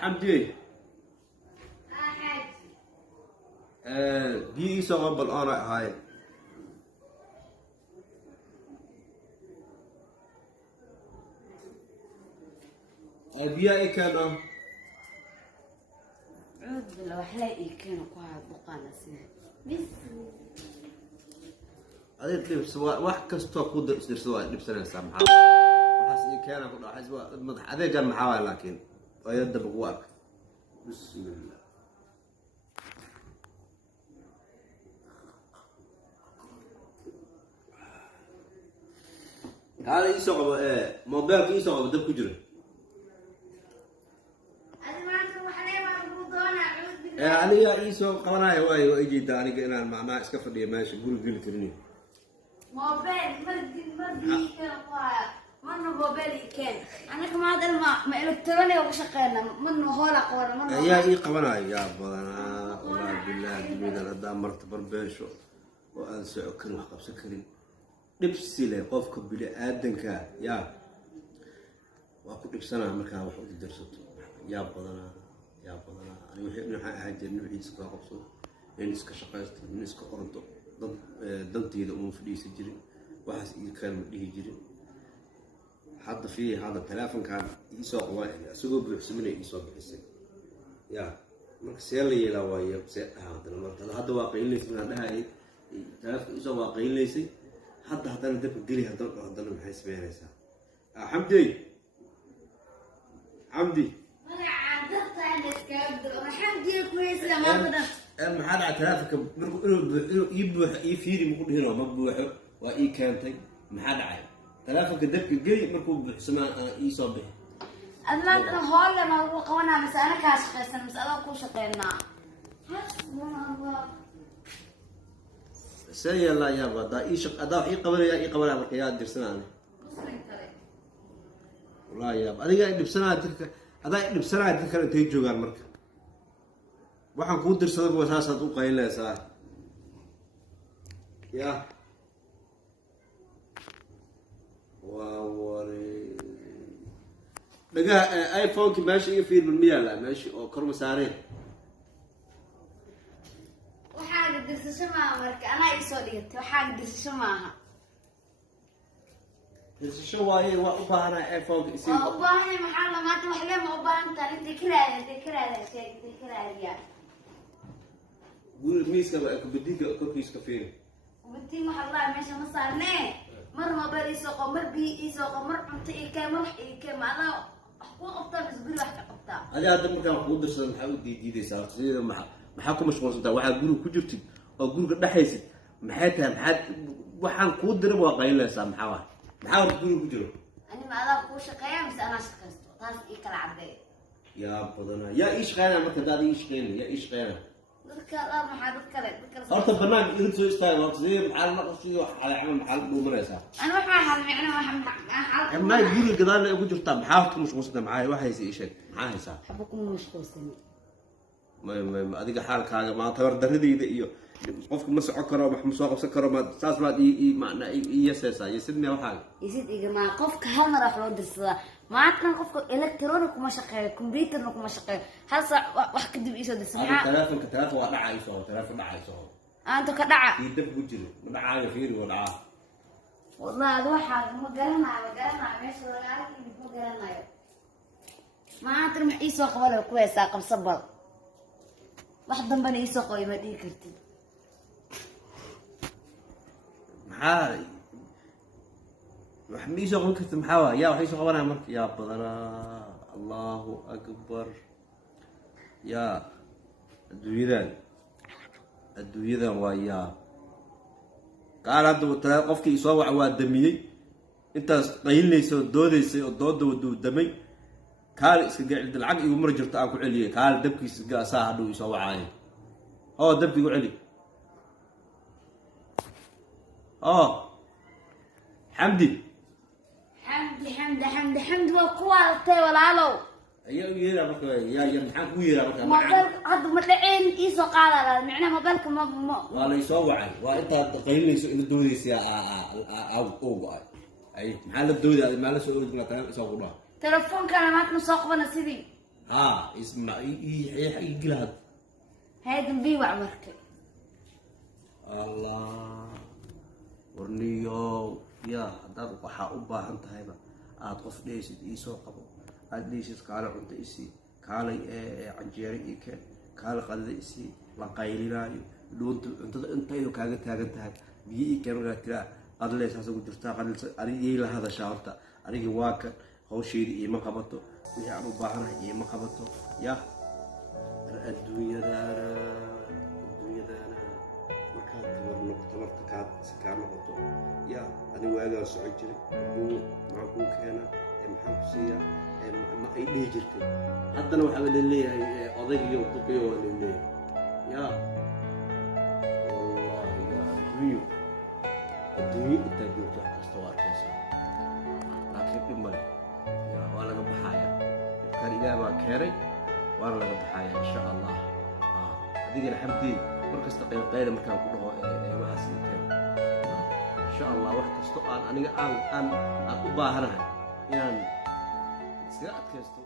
حمدي بي صغب الآن هاي البيئة إيه كانوا عود بالله وحلاقي كانوا قاعد بقانا سنة بس هذا لبس واحد كستو كود لبس لبسنا سامحة وحس إيه كانوا كل واحد مضح هذا كان محاول لكن ويد بقواك بسم الله هذا يسوق موبايلك يسوق بدك كجرة يعني يسوق قناة واي ويجي داني أنا مع إسكافر لي ماشي قول كرني موبايل مرضي كان منه موبايلي كان أنا كمان هذا ما إلكتروني وشقينا منه هولا قوانا منه يا إيه قناة يا بدنا والله بالله جميل أنا دام مرتبر بيشو وأنسى أكل وحقب سكرين لبسي له قفك بلي آدنك يا وأكل لبسنا مركها وحود درسته يا بدنا أنا وحيد نحن هاجر نبي إسكا قبصو إن إسكا شقاست إن إسكا أردو ضدي إذا أمم فليس يجري واحد كان يجري حط فيه هذا التلافون كان يسوق واحد سوق بحسمني يسوق بحسن يا مركسيل لي لا ويا بسيط هذا واقعي ليس من هذا هاي تلافون يسوق واقعي ليس حتى ندب قلي هذا محيس بينسا حمدي حمدي كويس لما بدأ محل على تلافك يبوح يفيري مقول هنا مبوح وإي كانتي محل على تلافك دبك قلي مركوب بحسما يصبح أنا هلا ما هو قوانا بس أنا كاش خسر مسألة كل شقينا حسبنا الله سيا لا يا بدا إيش أدا قبل يا قبل على القياد درسنا والله يا أنا قاعد بسنة تلك أدا بسنة تلك أنت يجوا قال مركب waxaan ku dirsaday wasaasaad u qaylaysaa ya wari dhaga iPhone ki meesha iyo fiir bilmiya la meesha oo kor masaareen waxaa dirsasho ma marka ana ay soo dhigtay waxaa dirsasho maaha dirsasho waaye waa u baahanaa iPhone ki isii u baahanay maxaa la maanta wax leema u baahan tahay inta kiraada قول ميسك بديك كوكيس كفير بدي ما الله ماشي ما صارناه مر ما بري سوق مر بي سوق مر انت كامل معنا حقوق قطه بس قول واحد قطه هذا مكان حقوق درس محاول دي صار سيده maxaa mashquul santa waxa guriga ku jirtid oo guriga dhaxaysid maxay tahay waxaan ku diray waa qaylaysaa maxaa guriga ku jiro ani ma adaa ku shaqeeyaa mise ana shaqeysto taas ii kala cadeey yaa badana yaa ii shaqeynaa marka daad ii shaqeynaa yaa ii shaqeynaa dadka la maxaa dad kale horta banaan idin soo istaagay waa sidee maxaa la qasiyo maxaa u maraysaa ana waxa hal micno waxa ma guriga gadaal ugu jirtaa maxaa ku mashquulsan maxaa waxaysi ii sheeg maxaa haysaa xabo ku mashquulsan ما أديك حالك هذا ما تبر دريدي إيو قفك مسح كرو مح مساق بس كرو ما ساس ما إي معنا إي يساسا يسدني أو حاجة يسد إيه ما قفك هل راح رد الصلاة ما عندنا قفك إلكترونيك وما شقي كمبيوتر وما شقي هل صح واحد كده بيسود السماعة تلافون ولا عايزه تلافون عايزه أنت كدعة يدب وجهه ما عايز فيه ولا عايز والله هذا واحد ما قالنا ماشي ولا عارف ما قالنا ما عندنا يسوق ولا كويس ساق مصبر واحد ضمني يسوق ويما دي كرتي محاي وحمي يسوق كرت محاوى يا وحي يسوق وانا مرك يا بدنا الله اكبر يا الدويدان ويا قال هذا قفكي يسوق waa damiyay intaas qaylinayso doodaysay oo doodo damay kaal iska gacil lacag igu mar jirto aan ku celiyay kaal dabkiisa gaasaa haduu isoo wacay oo dabkiigu celi حمدي waa kuwaaltay walaalow ayaa u yeeraa marka yaa maxaa ku yeeraa marka موبايل هذا مدعين إيسو قال هذا معناه موبايلك ما waa la soo wacay waa intaad qaylinayso in doodaysa oo ay maxaa la doodaa ma la soo oodina taan soo qudhaa تلفون كان ما تنساقبنا سيدي اسمع يجي لها هيدا بيوع مركي الله ورنيو يا هذا waxaa u baahan tahayba aad qof dheesid ii soo qabo aad dheesid kaala cunto isii kaalay canjeero ii keen kaala qadada isii la qaylinaayo doonta cuntada intaydu kaaga taagan tahay biyo ii keen markaa tiraa qadleesaas ugu jirtaa qadlees adigii la hadashaa horta anigi waa kan hawsheedi iima qabato wixii aan u baahanahay iima qabato yaa adduunyadaana markaad tabar noqoto marka kaad si kaa noqoto yaa ani waagaa socon jiray maxaan kuu keenaa maxaan ku siiyaa ma ay dhihi jirtay haddana waxaa laleeyahay odaygiyo duqiyo waa laleeyahay yaa wallahi yaa adduunyo intaad joogto wax kasta waa arkaysaa laakiin dhib male waa laga baxaya dhibkaan ilaah baa keenay waana laga baxaya insha allah adigana xamdii markasta qaylqayla markaan ku dhaho waxaas inteen insha allah wax kasto aan aniga aan u baahanahay inaan iskaga adkaysto